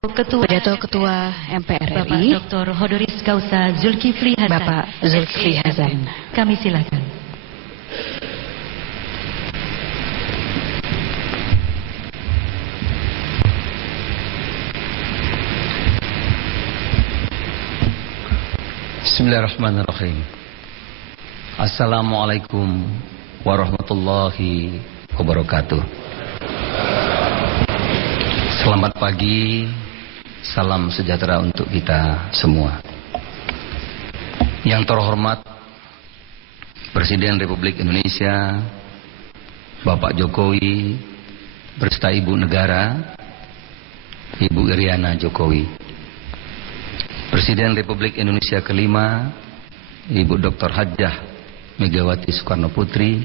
Ketua MPR Bapak RI, Dr. Honoris Causa Zulkifli Hasan. Bapak Zulkifli Hasan. Kami silakan. Bismillahirrahmanirrahim. Assalamualaikum warahmatullahi wabarakatuh. Selamat pagi, salam sejahtera untuk kita semua. Yang terhormat Presiden Republik Indonesia Bapak Jokowi beserta Ibu Negara Ibu Iriana Jokowi, Presiden Republik Indonesia kelima, Ibu Dr. Hajjah Megawati Soekarno Putri,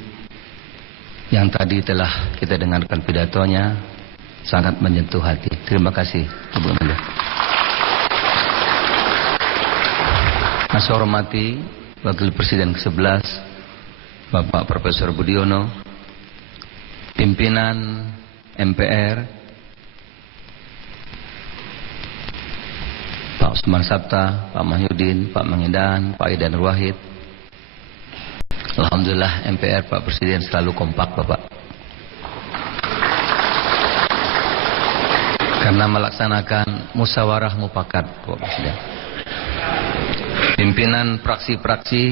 yang tadi telah kita dengarkan pidatonya, sangat menyentuh hati. Terima kasih, Ibu Mega. Yang saya hormati Wakil Presiden ke-11, Bapak Profesor Budiono, pimpinan MPR, Pak Usman Sabta, Pak Mahyudin, Pak Mangindan, Pak Idan Wahid. Alhamdulillah MPR Pak Presiden selalu kompak, Bapak, karena melaksanakan musyawarah mufakat, Bapak Presiden. Pimpinan fraksi-fraksi,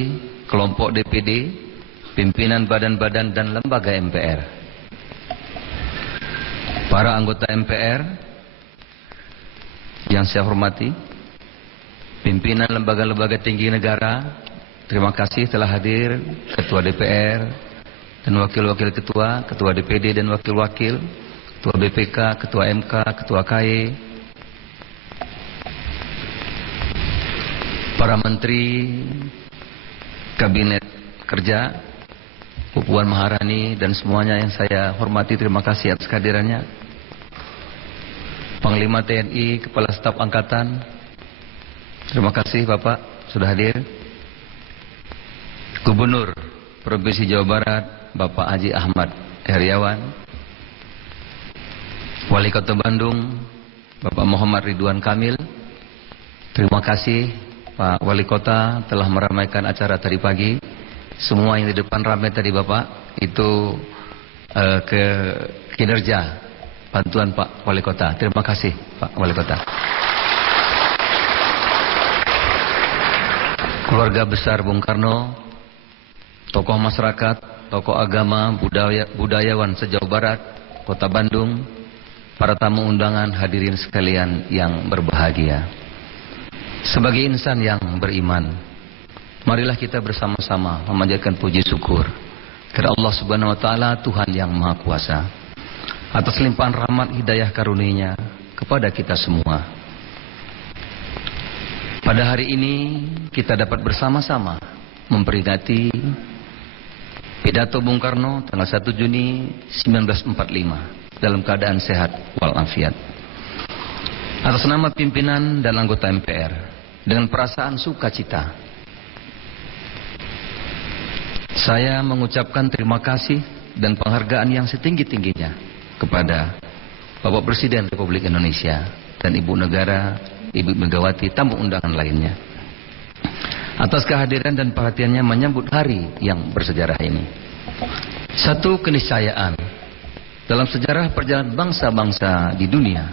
kelompok DPD, pimpinan badan-badan dan lembaga MPR, para anggota MPR yang saya hormati, pimpinan lembaga-lembaga tinggi negara, terima kasih telah hadir, Ketua DPR dan wakil-wakil ketua, Ketua DPD dan wakil-wakil, Ketua BPK, Ketua MK, Ketua KY, para menteri, Kabinet Kerja, Bu Puan Maharani dan semuanya yang saya hormati, terima kasih atas kehadirannya. Panglima TNI, Kepala Staf Angkatan, terima kasih Bapak sudah hadir. Gubernur Provinsi Jawa Barat Bapak Haji Ahmad Heriawan, Wali Kota Bandung Bapak Muhammad Ridwan Kamil, terima kasih Pak Wali Kota telah meramaikan acara tadi pagi. Semua yang di depan ramai tadi Bapak, itu ke kinerja bantuan Pak Wali Kota. Terima kasih Pak Wali Kota. Keluarga besar Bung Karno, tokoh masyarakat, tokoh agama, budayawan se-Jawa Barat, Kota Bandung, para tamu undangan, hadirin sekalian yang berbahagia. Sebagai insan yang beriman, marilah kita bersama-sama memanjatkan puji syukur kepada Allah Subhanahu wa taala, Tuhan yang Maha Kuasa, atas limpahan rahmat hidayah karunia kepada kita semua. Pada hari ini kita dapat bersama-sama memperingati pidato Bung Karno tanggal 1 Juni 1945 dalam keadaan sehat walafiat. Atas nama pimpinan dan anggota MPR, dengan perasaan sukacita, saya mengucapkan terima kasih dan penghargaan yang setinggi-tingginya kepada Bapak Presiden Republik Indonesia dan Ibu Negara Ibu Megawati, tamu undangan lainnya, atas kehadiran dan perhatiannya menyambut hari yang bersejarah ini. Satu keniscayaan dalam sejarah perjalanan bangsa-bangsa di dunia,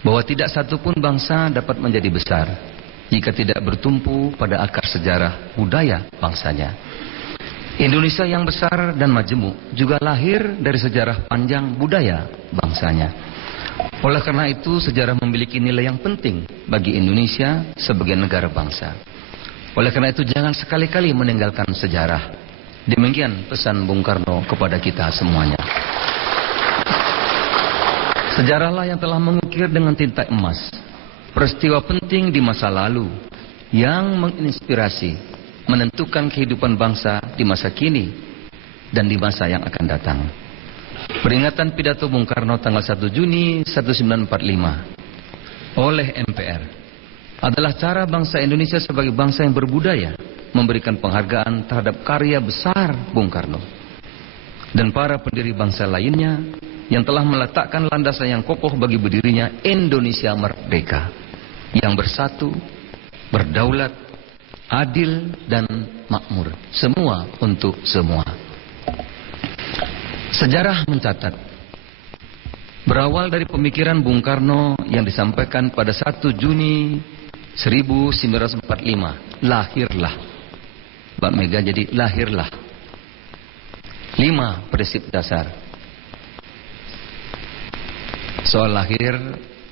bahwa tidak satu pun bangsa dapat menjadi besar jika tidak bertumpu pada akar sejarah budaya bangsanya. Indonesia yang besar dan majemuk juga lahir dari sejarah panjang budaya bangsanya. Oleh karena itu, sejarah memiliki nilai yang penting bagi Indonesia sebagai negara bangsa. Oleh karena itu, jangan sekali-kali meninggalkan sejarah. Demikian pesan Bung Karno kepada kita semuanya. Sejarahlah yang telah mengukir dengan tinta emas peristiwa penting di masa lalu yang menginspirasi, menentukan kehidupan bangsa di masa kini dan di masa yang akan datang. Peringatan pidato Bung Karno tanggal 1 Juni 1945 oleh MPR adalah cara bangsa Indonesia sebagai bangsa yang berbudaya memberikan penghargaan terhadap karya besar Bung Karno dan para pendiri bangsa lainnya yang telah meletakkan landasan yang kokoh bagi berdirinya Indonesia merdeka, yang bersatu, berdaulat, adil dan makmur, semua untuk semua. Sejarah mencatat, berawal dari pemikiran Bung Karno yang disampaikan pada 1 Juni 1945, lahirlah Mbak Mega, jadi lahirlah 5 prinsip dasar. Soal lahir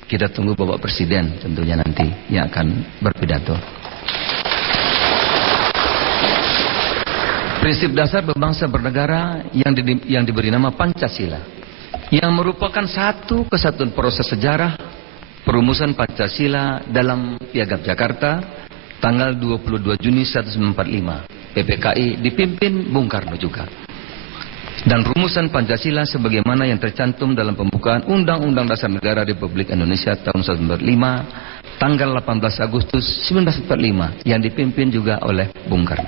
kita tunggu Bapak Presiden tentunya nanti yang akan berpidato. Prinsip dasar berbangsa bernegara yang diberi nama Pancasila, yang merupakan satu kesatuan proses sejarah perumusan Pancasila dalam Piagam Jakarta tanggal 22 Juni 1945. PPKI dipimpin Bung Karno juga. Dan rumusan Pancasila sebagaimana yang tercantum dalam pembukaan Undang-Undang Dasar Negara Republik Indonesia tahun 1945 tanggal 18 Agustus 1945 yang dipimpin juga oleh Bung Karno.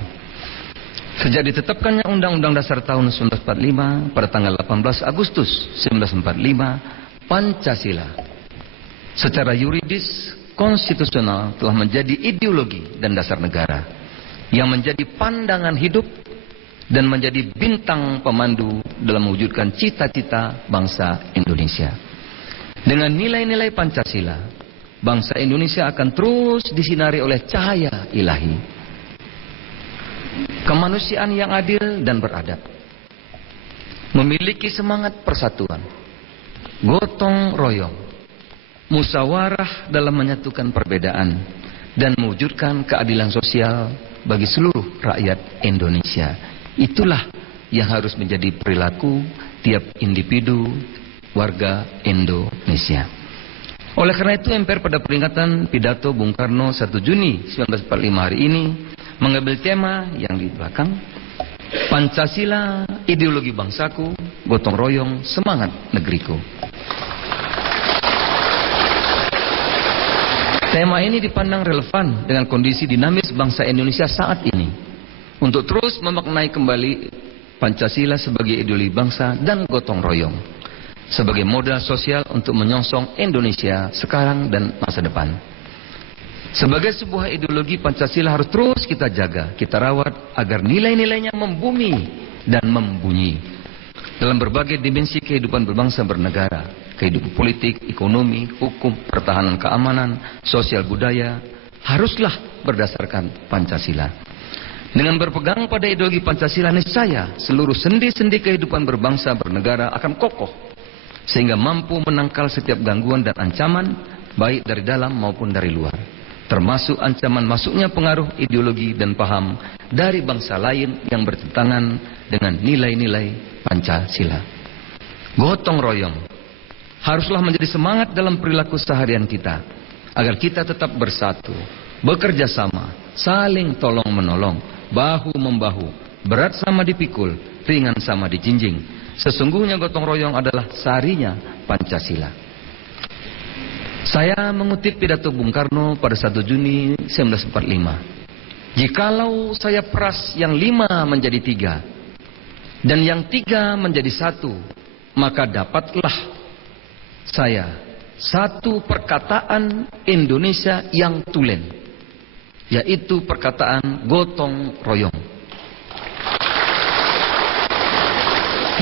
Sejak ditetapkannya Undang-Undang Dasar tahun 1945 pada tanggal 18 Agustus 1945, Pancasila secara yuridis konstitusional telah menjadi ideologi dan dasar negara yang menjadi pandangan hidup dan menjadi bintang pemandu dalam mewujudkan cita-cita bangsa Indonesia. Dengan nilai-nilai Pancasila, bangsa Indonesia akan terus disinari oleh cahaya ilahi, kemanusiaan yang adil dan beradab, memiliki semangat persatuan, gotong royong, musyawarah dalam menyatukan perbedaan, dan mewujudkan keadilan sosial bagi seluruh rakyat Indonesia. Itulah yang harus menjadi perilaku tiap individu warga Indonesia. Oleh karena itu MPR pada peringatan pidato Bung Karno 1 Juni 1945 hari ini mengambil tema yang di belakang, Pancasila, ideologi bangsaku, gotong royong, semangat negeriku. Tema ini dipandang relevan dengan kondisi dinamis bangsa Indonesia saat ini untuk terus memaknai kembali Pancasila sebagai ideologi bangsa dan gotong royong sebagai modal sosial untuk menyongsong Indonesia sekarang dan masa depan. Sebagai sebuah ideologi, Pancasila harus terus kita jaga, kita rawat agar nilai-nilainya membumi dan membunyi dalam berbagai dimensi kehidupan berbangsa bernegara, kehidupan politik, ekonomi, hukum, pertahanan keamanan, sosial budaya, haruslah berdasarkan Pancasila. Dengan berpegang pada ideologi Pancasila, niscaya seluruh sendi-sendi kehidupan berbangsa bernegara akan kokoh sehingga mampu menangkal setiap gangguan dan ancaman baik dari dalam maupun dari luar, termasuk ancaman masuknya pengaruh ideologi dan paham dari bangsa lain yang bertentangan dengan nilai-nilai Pancasila. Gotong royong haruslah menjadi semangat dalam perilaku seharian kita agar kita tetap bersatu, bekerja sama, saling tolong menolong, bahu membahu, berat sama dipikul, ringan sama dijinjing. Sesungguhnya gotong royong adalah sarinya Pancasila. Saya mengutip pidato Bung Karno pada 1 Juni 1945. Jikalau saya peras yang 5 menjadi 3 dan yang 3 menjadi 1, maka dapatlah saya satu perkataan Indonesia yang tulen, yaitu perkataan gotong royong.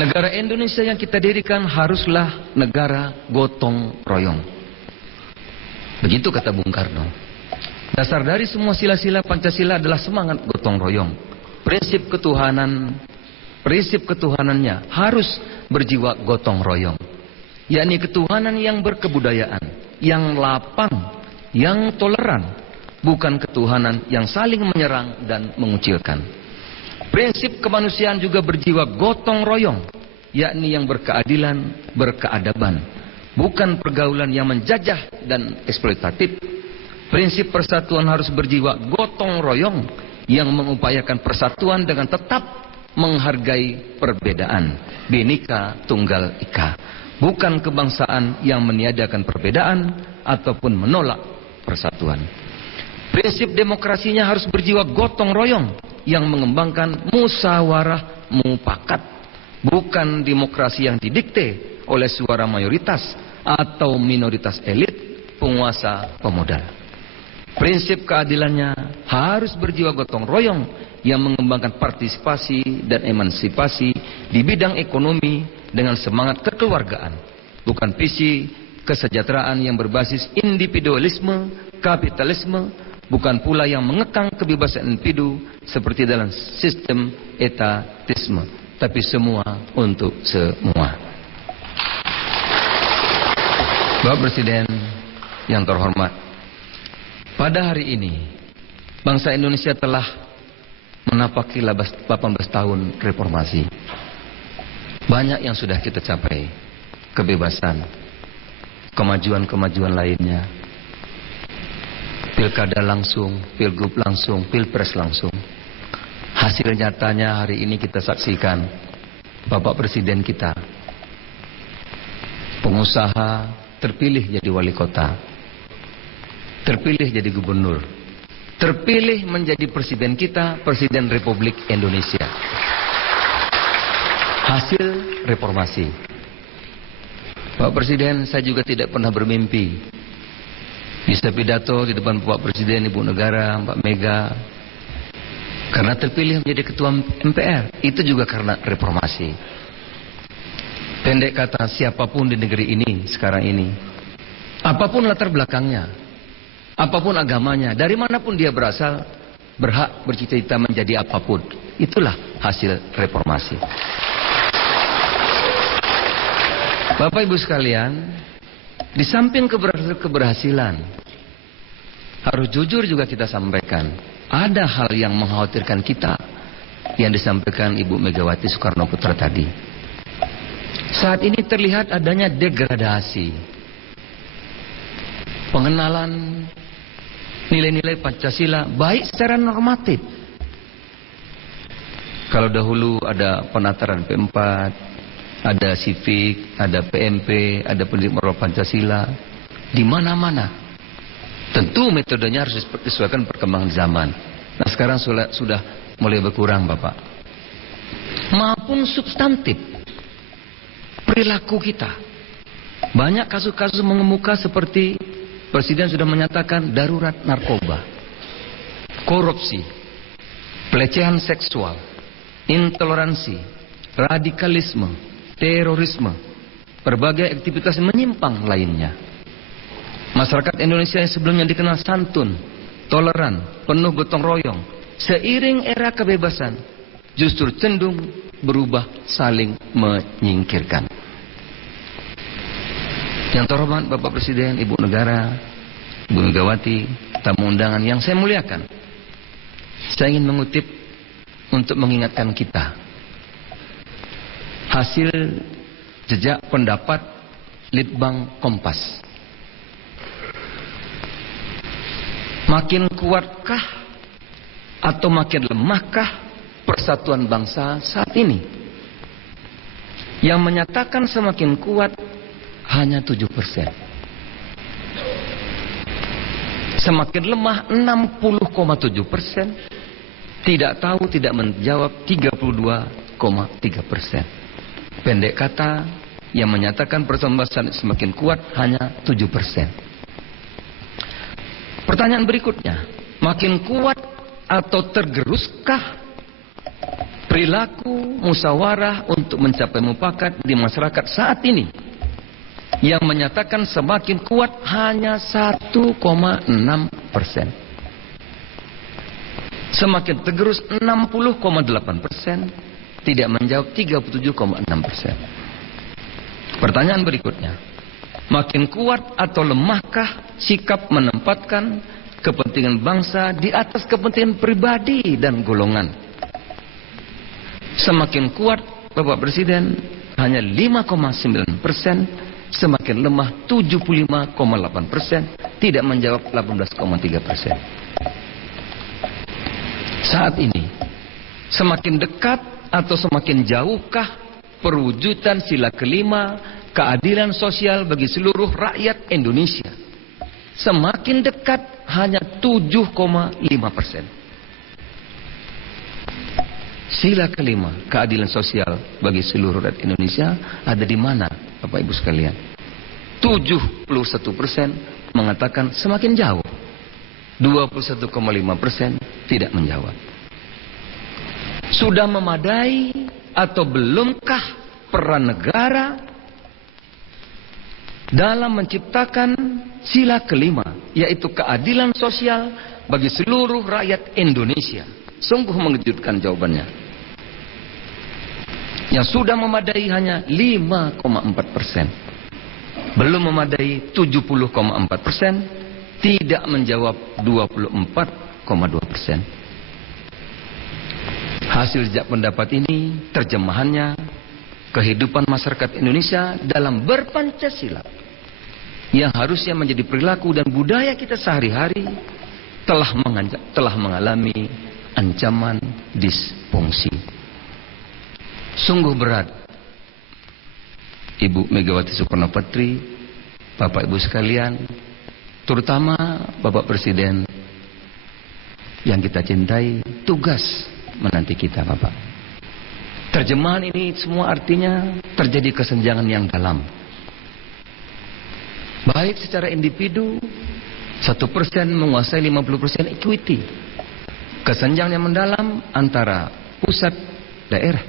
Negara Indonesia yang kita dirikan haruslah negara gotong royong. Begitu kata Bung Karno. Dasar dari semua sila-sila Pancasila adalah semangat gotong royong. Prinsip ketuhanannya harus berjiwa gotong royong, yakni ketuhanan yang berkebudayaan, yang lapang, yang toleran, bukan ketuhanan yang saling menyerang dan mengucilkan. Prinsip kemanusiaan juga berjiwa gotong royong, yakni yang berkeadilan, berkeadaban, bukan pergaulan yang menjajah dan eksploitatif. Prinsip persatuan harus berjiwa gotong royong yang mengupayakan persatuan dengan tetap menghargai perbedaan, Bhinneka Tunggal Ika, bukan kebangsaan yang meniadakan perbedaan ataupun menolak persatuan. Prinsip demokrasinya harus berjiwa gotong royong yang mengembangkan musyawarah mufakat, bukan demokrasi yang didikte oleh suara mayoritas atau minoritas elit, penguasa, pemodal. Prinsip keadilannya harus berjiwa gotong royong yang mengembangkan partisipasi dan emansipasi di bidang ekonomi dengan semangat kekeluargaan, bukan visi kesejahteraan yang berbasis individualisme, kapitalisme, bukan pula yang mengekang kebebasan individu seperti dalam sistem etatisme, tapi semua untuk semua. Bapak Presiden yang terhormat, pada hari ini bangsa Indonesia telah menapaki 18 tahun reformasi. Banyak yang sudah kita capai, kebebasan, kemajuan-kemajuan lainnya, pilkada langsung, pilgub langsung, pilpres langsung. Hasil nyatanya hari ini kita saksikan, Bapak Presiden kita, pengusaha terpilih jadi wali kota, terpilih jadi gubernur, terpilih menjadi presiden kita, Presiden Republik Indonesia. Hasil reformasi. Pak Presiden, saya juga tidak pernah bermimpi bisa pidato di depan Bapak Presiden, Ibu Negara, Mbak Mega, karena terpilih menjadi Ketua MPR. Itu juga karena reformasi. Pendek kata, siapapun di negeri ini sekarang ini, apapun latar belakangnya, apapun agamanya, dari manapun dia berasal, berhak bercita-cita menjadi apapun. Itulah hasil reformasi. Bapak Ibu sekalian, di samping keberhasilan, harus jujur juga kita sampaikan, ada hal yang mengkhawatirkan kita yang disampaikan Ibu Megawati Soekarno Putra tadi. Saat ini terlihat adanya degradasi, pengenalan nilai-nilai Pancasila baik secara normatif. Kalau dahulu ada penataran P4, ada Civic, ada PMP, ada pendidik moral Pancasila, di mana-mana. Tentu metodenya harus disesuaikan perkembangan zaman. Nah sekarang sudah mulai berkurang Bapak. Maupun substantif perilaku kita. Banyak kasus-kasus mengemuka seperti Presiden sudah menyatakan darurat narkoba, korupsi, pelecehan seksual, intoleransi, radikalisme, terorisme, berbagai aktivitas menyimpang lainnya. Masyarakat Indonesia yang sebelumnya dikenal santun, toleran, penuh gotong royong, seiring era kebebasan, justru cenderung berubah saling menyingkirkan. Yang terhormat Bapak Presiden, Ibu Negara, Ibu Megawati, tamu undangan yang saya muliakan, saya ingin mengutip untuk mengingatkan kita hasil jejak pendapat Litbang Kompas. Makin kuatkah atau makin lemahkah persatuan bangsa saat ini? Yang menyatakan semakin kuat hanya 7%. Semakin lemah 60,7%. Tidak tahu, tidak menjawab 32,3%. Pendek kata, yang menyatakan persatuan bangsa semakin kuat hanya 7%. Pertanyaan berikutnya, makin kuat atau tergeruskah perilaku musyawarah untuk mencapai mufakat di masyarakat saat ini? Yang menyatakan semakin kuat hanya 1,6%. Semakin tergerus 60,8%. Tidak menjawab 37,6%. Pertanyaan berikutnya, makin kuat atau lemahkah sikap menempatkan kepentingan bangsa di atas kepentingan pribadi dan golongan? Semakin kuat Bapak Presiden hanya 5,9%, semakin lemah 75,8%, tidak menjawab 18,3%. Saat ini semakin dekat atau semakin jauhkah perwujudan sila kelima, keadilan sosial bagi seluruh rakyat Indonesia? Semakin dekat hanya 7,5%. Sila kelima, keadilan sosial bagi seluruh rakyat Indonesia ada di mana? Bapak Ibu sekalian. 71% mengatakan semakin jauh. 21,5% tidak menjawab. Sudah memadai atau belumkah peran negara dalam menciptakan sila kelima, yaitu keadilan sosial bagi seluruh rakyat Indonesia? Sungguh mengejutkan jawabannya. Yang sudah memadai hanya 5,4%. Belum memadai 70,4%. Tidak menjawab 24,2%. Hasil jejak pendapat ini terjemahannya kehidupan masyarakat Indonesia dalam berpancasila yang harusnya menjadi perilaku dan budaya kita sehari-hari telah mengalami ancaman disfungsi. Sungguh berat, Ibu Megawati Soekarnoputri, Bapak Ibu sekalian, terutama Bapak Presiden yang kita cintai, tugas menanti kita, Bapak. Terjemahan ini semua artinya terjadi kesenjangan yang dalam. Baik secara individu, 1% menguasai 50% equity. Kesenjangan yang mendalam antara pusat daerah,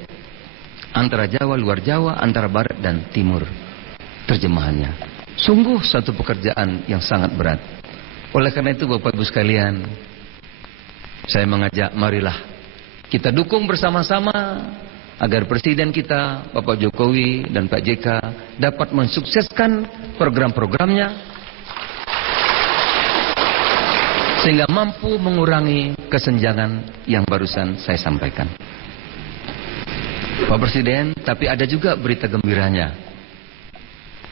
antara Jawa, luar Jawa, antara Barat dan Timur. Terjemahannya sungguh satu pekerjaan yang sangat berat. Oleh karena itu Bapak Ibu sekalian, saya mengajak, marilah kita dukung bersama-sama agar Presiden kita, Bapak Jokowi dan Pak JK, dapat mensukseskan program-programnya sehingga mampu mengurangi kesenjangan yang barusan saya sampaikan. Pak Presiden, tapi ada juga berita gembiranya.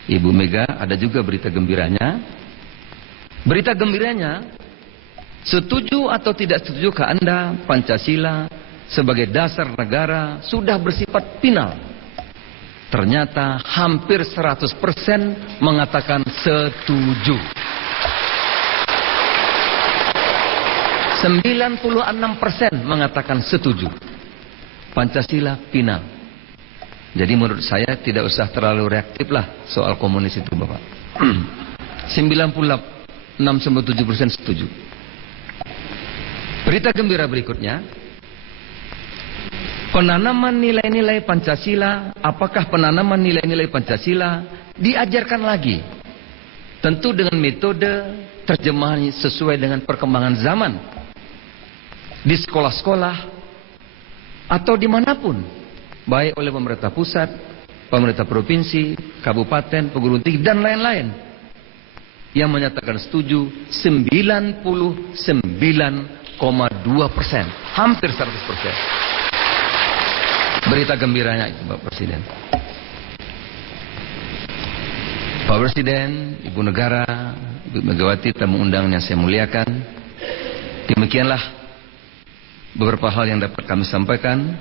Ibu Mega, ada juga berita gembiranya. Berita gembiranya, setuju atau tidak setujukah Anda Pancasila sebagai dasar negara sudah bersifat final? Ternyata hampir 100% mengatakan setuju. 96% mengatakan setuju. Pancasila final. Jadi menurut saya tidak usah terlalu reaktif lah soal komunis itu, Bapak. 96-97% setuju. Berita gembira berikutnya, penanaman nilai-nilai Pancasila. Apakah penanaman nilai-nilai Pancasila diajarkan lagi? Tentu dengan metode terjemahan sesuai dengan perkembangan zaman. Di sekolah-sekolah atau dimanapun, baik oleh pemerintah pusat, pemerintah provinsi, kabupaten, perguruan tinggi, dan lain-lain, yang menyatakan setuju 99,2%, hampir 100%. Berita gembiranya itu, Pak Presiden. Pak Presiden, Ibu Negara, Ibu Megawati, tamu undang yang saya muliakan, demikianlah beberapa hal yang dapat kami sampaikan.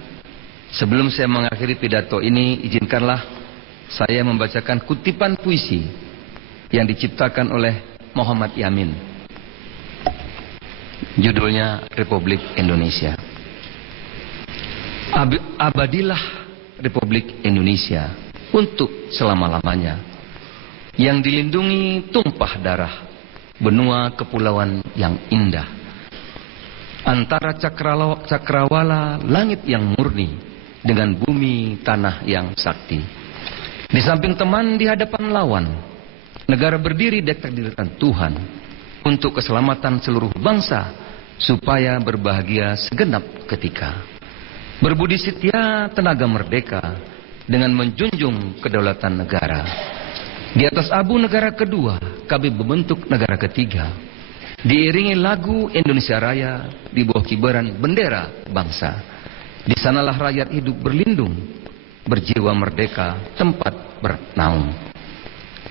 Sebelum saya mengakhiri pidato ini, izinkanlah saya membacakan kutipan puisi yang diciptakan oleh Muhammad Yamin. Judulnya Republik Indonesia. Abadilah Republik Indonesia untuk selama-lamanya, yang dilindungi tumpah darah benua kepulauan yang indah, antara cakrawala langit yang murni dengan bumi tanah yang sakti. Di samping teman, di hadapan lawan, negara berdiri di takdirkan Tuhan untuk keselamatan seluruh bangsa, supaya berbahagia segenap ketika. Berbudi setia tenaga merdeka dengan menjunjung kedaulatan negara. Di atas abu negara kedua, kami membentuk negara ketiga. Diiringi lagu Indonesia Raya di bawah kibaran bendera bangsa. Di sanalah rakyat hidup berlindung, berjiwa merdeka, tempat bernaung.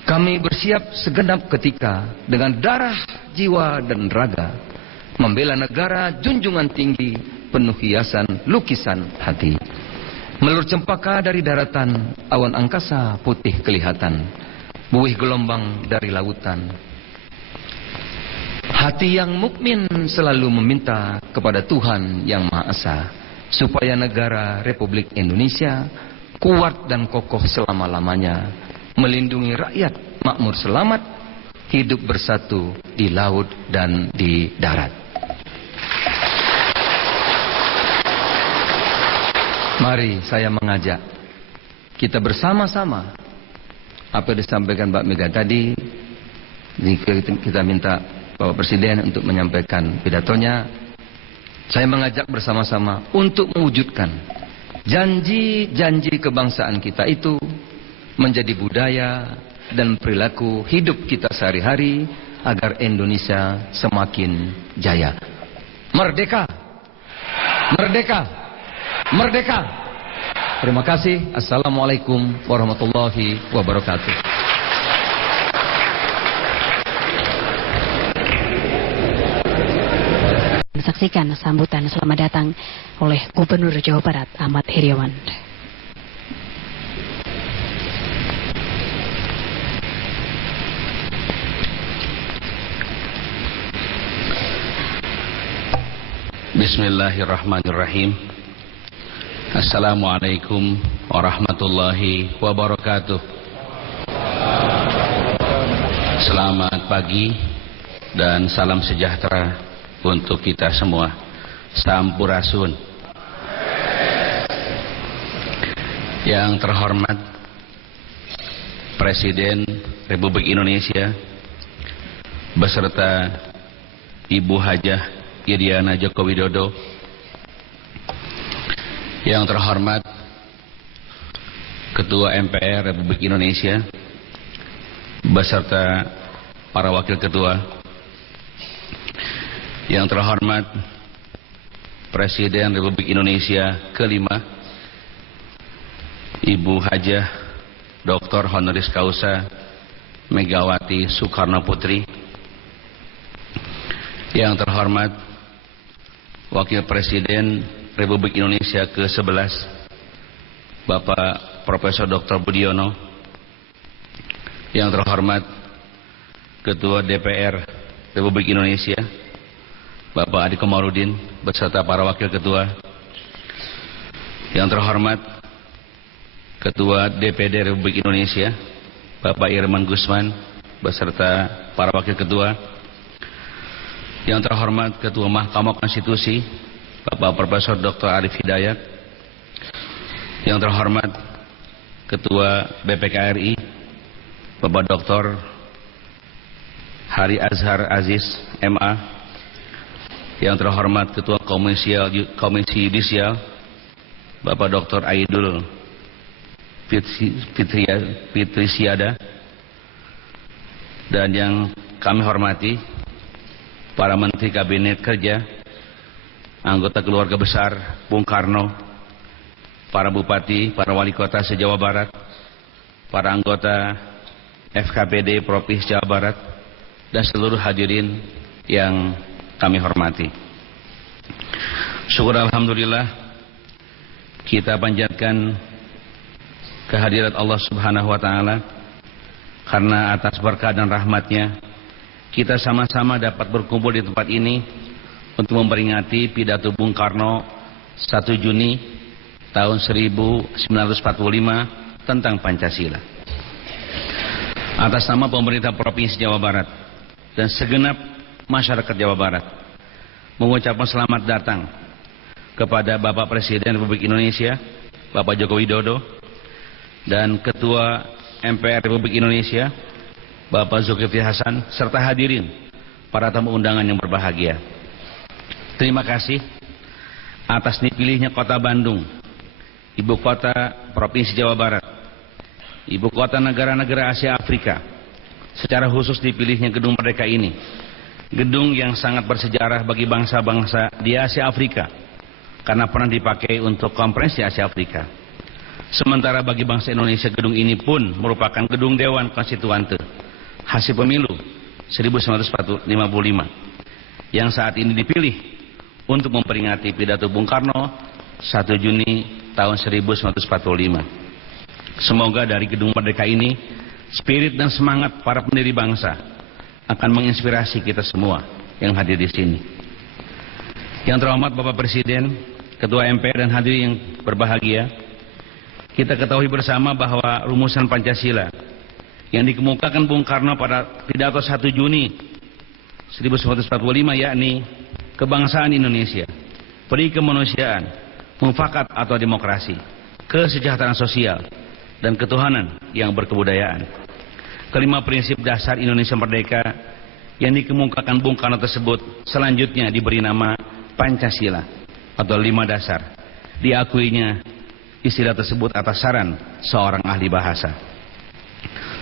Kami bersiap segenap ketika dengan darah, jiwa dan raga, membela negara junjungan tinggi, penuh hiasan lukisan hati. Melur cempaka dari daratan, awan angkasa putih kelihatan, buih gelombang dari lautan. Hati yang mukmin selalu meminta kepada Tuhan Yang Maha Esa, supaya negara Republik Indonesia kuat dan kokoh selama-lamanya, melindungi rakyat makmur selamat, hidup bersatu di laut dan di darat. Mari saya mengajak kita bersama-sama apa yang disampaikan Mbak Mega tadi. Kita minta Bapak Presiden untuk menyampaikan pidatonya. Saya mengajak bersama-sama untuk mewujudkan janji-janji kebangsaan kita itu menjadi budaya dan perilaku hidup kita sehari-hari agar Indonesia semakin jaya. Merdeka! Merdeka! Merdeka! Terima kasih. Assalamualaikum warahmatullahi wabarakatuh. Saksikan sambutan selamat datang oleh Gubernur Jawa Barat Ahmad Heriawan. Bismillahirrahmanirrahim. Assalamualaikum warahmatullahi wabarakatuh. Selamat pagi dan salam sejahtera untuk kita semua. Sampurasun. Yang terhormat Presiden Republik Indonesia beserta Ibu Hajah Iriana Joko Widodo, yang terhormat Ketua MPR Republik Indonesia beserta para wakil ketua, yang terhormat Presiden Republik Indonesia kelima Ibu Hajah Dr. Honoris Causa Megawati Soekarno Putri, yang terhormat Wakil Presiden Republik Indonesia ke-11 Bapak Profesor Dr. Budiono, yang terhormat Ketua DPR Republik Indonesia Bapak Adi Komarudin beserta para wakil ketua, yang terhormat Ketua DPD Republik Indonesia Bapak Irman Gusman beserta para wakil ketua, yang terhormat Ketua Mahkamah Konstitusi Bapak Profesor Dr. Arif Hidayat, yang terhormat Ketua BPKRI Bapak Dr. Hari Azhar Aziz MA, yang terhormat Ketua Komisi Yudisial Bapak Dr. Aidul Fitrisiada, dan yang kami hormati para Menteri Kabinet Kerja, anggota keluarga besar Bung Karno, para Bupati, para Wali Kota se-Jawa Barat, para anggota FKPD Provinsi Jawa Barat, dan seluruh hadirin yang kami hormati. Syukur alhamdulillah kita panjatkan kehadirat Allah Subhanahu wa taala, karena atas berkah dan rahmatnya kita sama-sama dapat berkumpul di tempat ini untuk memperingati pidato Bung Karno 1 Juni tahun 1945 tentang Pancasila. Atas nama pemerintah Provinsi Jawa Barat dan segenap masyarakat Jawa Barat mengucapkan selamat datang kepada Bapak Presiden Republik Indonesia Bapak Joko Widodo dan Ketua MPR Republik Indonesia Bapak Zulkifli Hasan serta hadirin para tamu undangan yang berbahagia. Terima kasih atas dipilihnya Kota Bandung, Ibu Kota Provinsi Jawa Barat, Ibu Kota negara-negara Asia Afrika. Secara khusus dipilihnya Gedung Merdeka ini, gedung yang sangat bersejarah bagi bangsa-bangsa di Asia Afrika karena pernah dipakai untuk konferensi Asia Afrika. Sementara bagi bangsa Indonesia, gedung ini pun merupakan gedung Dewan Konstituante hasil pemilu 1945 yang saat ini dipilih untuk memperingati pidato Bung Karno 1 Juni tahun 1945. Semoga dari Gedung Merdeka ini spirit dan semangat para pendiri bangsa akan menginspirasi kita semua yang hadir di sini. Yang terhormat Bapak Presiden, Ketua MPR dan hadirin yang berbahagia, kita ketahui bersama bahwa rumusan Pancasila yang dikemukakan Bung Karno pada pidato 1 Juni 1945, yakni kebangsaan Indonesia, peri kemanusiaan, mufakat atau demokrasi, kesejahteraan sosial, dan ketuhanan yang berkebudayaan. Kelima prinsip dasar Indonesia Merdeka yang dikemukakan Bung Karno tersebut selanjutnya diberi nama Pancasila atau 5 dasar. Diakuinya istilah tersebut atas saran seorang ahli bahasa.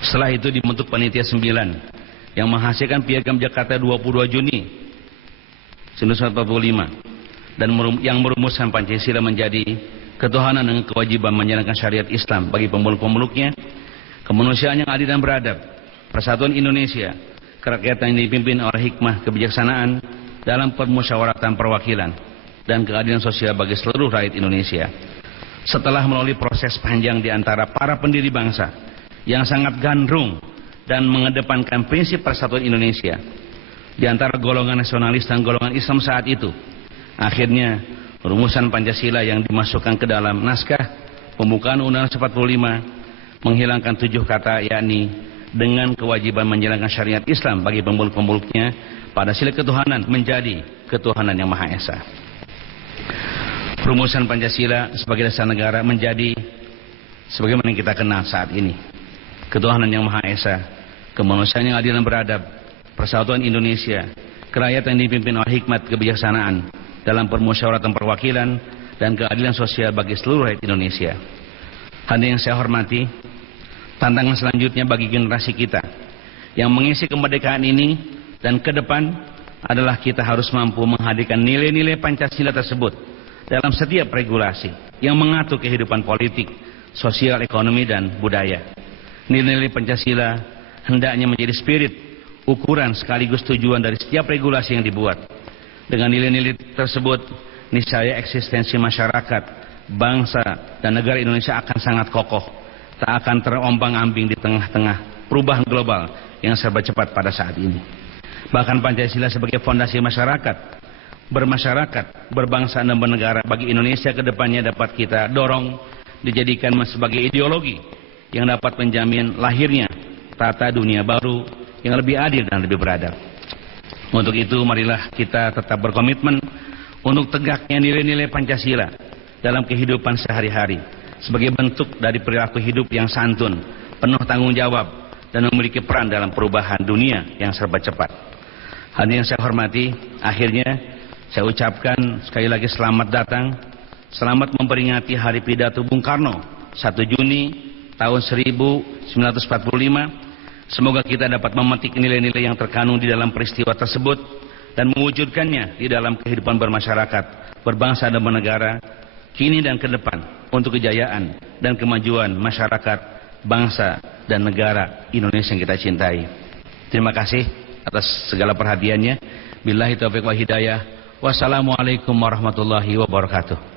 Setelah itu dibentuk Panitia 9 yang menghasilkan Piagam Jakarta 22 Juni 1945 dan yang merumuskan Pancasila menjadi ketuhanan dengan kewajiban menjalankan syariat Islam bagi pemeluk-pemeluknya, kemanusiaan yang adil dan beradab, persatuan Indonesia, kerakyatan yang dipimpin oleh hikmah kebijaksanaan dalam permusyawaratan perwakilan, dan keadilan sosial bagi seluruh rakyat Indonesia. Setelah melalui proses panjang di antara para pendiri bangsa yang sangat gandrung dan mengedepankan prinsip persatuan Indonesia di antara golongan nasionalis dan golongan Islam saat itu, akhirnya rumusan Pancasila yang dimasukkan ke dalam naskah pembukaan Undang-Undang 45 menghilangkan 7 kata, yakni dengan kewajiban menjalankan syariat Islam bagi pemeluk-pemeluknya pada sila ketuhanan menjadi ketuhanan yang Maha Esa. Rumusan Pancasila sebagai dasar negara menjadi sebagaimana yang kita kenal saat ini: ketuhanan yang Maha Esa, kemanusiaan yang adil dan beradab, persatuan Indonesia, kerakyatan yang dipimpin oleh hikmat kebijaksanaan dalam permusyawaratan perwakilan, dan keadilan sosial bagi seluruh rakyat Indonesia. Hadirin yang saya hormati, tantangan selanjutnya bagi generasi kita yang mengisi kemerdekaan ini dan ke depan adalah kita harus mampu menghadirkan nilai-nilai Pancasila tersebut dalam setiap regulasi yang mengatur kehidupan politik, sosial, ekonomi, dan budaya. Nilai-nilai Pancasila hendaknya menjadi spirit, ukuran sekaligus tujuan dari setiap regulasi yang dibuat. Dengan nilai-nilai tersebut, niscaya eksistensi masyarakat, bangsa, dan negara Indonesia akan sangat kokoh, tak akan terombang-ambing di tengah-tengah perubahan global yang serba cepat pada saat ini. Bahkan Pancasila sebagai fondasi masyarakat, bermasyarakat, berbangsa, dan bernegara bagi Indonesia ke depannya dapat kita dorong dijadikan sebagai ideologi yang dapat menjamin lahirnya tata dunia baru yang lebih adil dan lebih beradab. Untuk itu marilah kita tetap berkomitmen untuk tegaknya nilai-nilai Pancasila dalam kehidupan sehari-hari sebagai bentuk dari perilaku hidup yang santun, penuh tanggung jawab, dan memiliki peran dalam perubahan dunia yang serba cepat. Hadirin yang saya hormati, akhirnya saya ucapkan sekali lagi selamat datang, selamat memperingati Hari Pidato Bung Karno 1 Juni tahun 1945. Semoga kita dapat memetik nilai-nilai yang terkandung di dalam peristiwa tersebut dan mewujudkannya di dalam kehidupan bermasyarakat, berbangsa, dan bernegara kini dan ke depan untuk kejayaan dan kemajuan masyarakat, bangsa, dan negara Indonesia yang kita cintai. Terima kasih atas segala perhatiannya. Billahi taufiq wal hidayah. Wassalamualaikum warahmatullahi wabarakatuh.